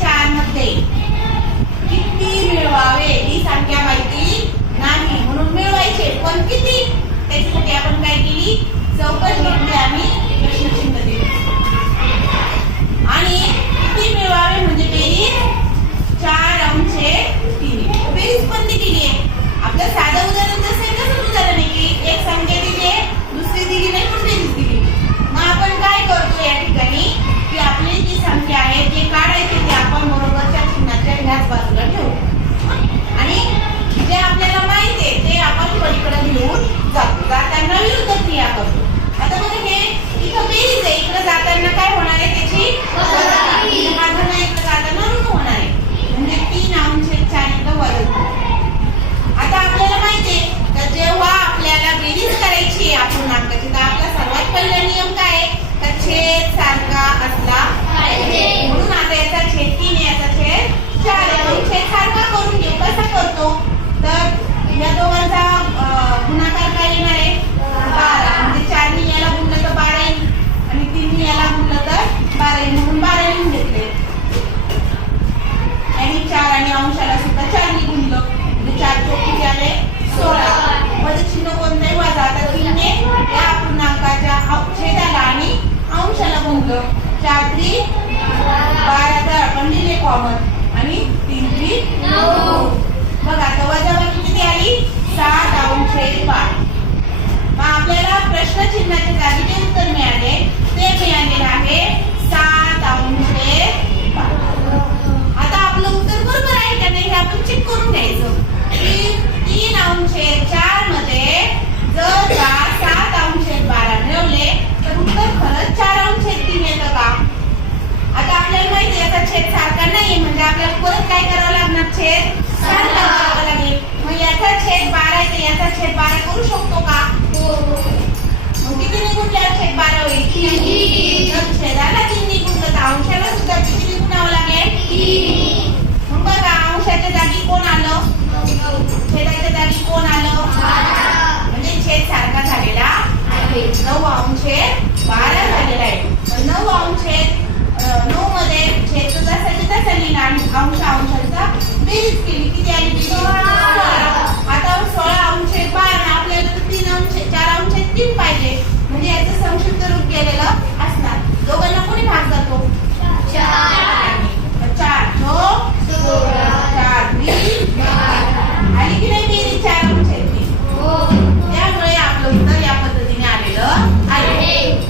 चारमध्ये किती मिळवावे ही संख्या माहिती नाही म्हणून मिळवायचे. पण किती? त्याच्यासाठी आपण काय केली? बावन आणि तीन बघा जवळजवळ किती आली सात अंशे पाच मग आपल्याला प्रश्नचिन्हाच्या जागी जे उत्तर मिळाले. ते मिळालेलं आहे सात आपल्याला परत काय करावं बेरीज केली किती आली? आता सोळा अंश आहे. बारा आपल्याला तर तीन अंश चार अंश तीन पाहिजे. म्हणजे याचं संक्षिप्त रूप केलेलं असणार. दोघांना कोणी भाग जातो? चार. चार. छो चार. मी? आली त्यामुळे आपलं उत्तर या पद्धतीने आलेलं आहे.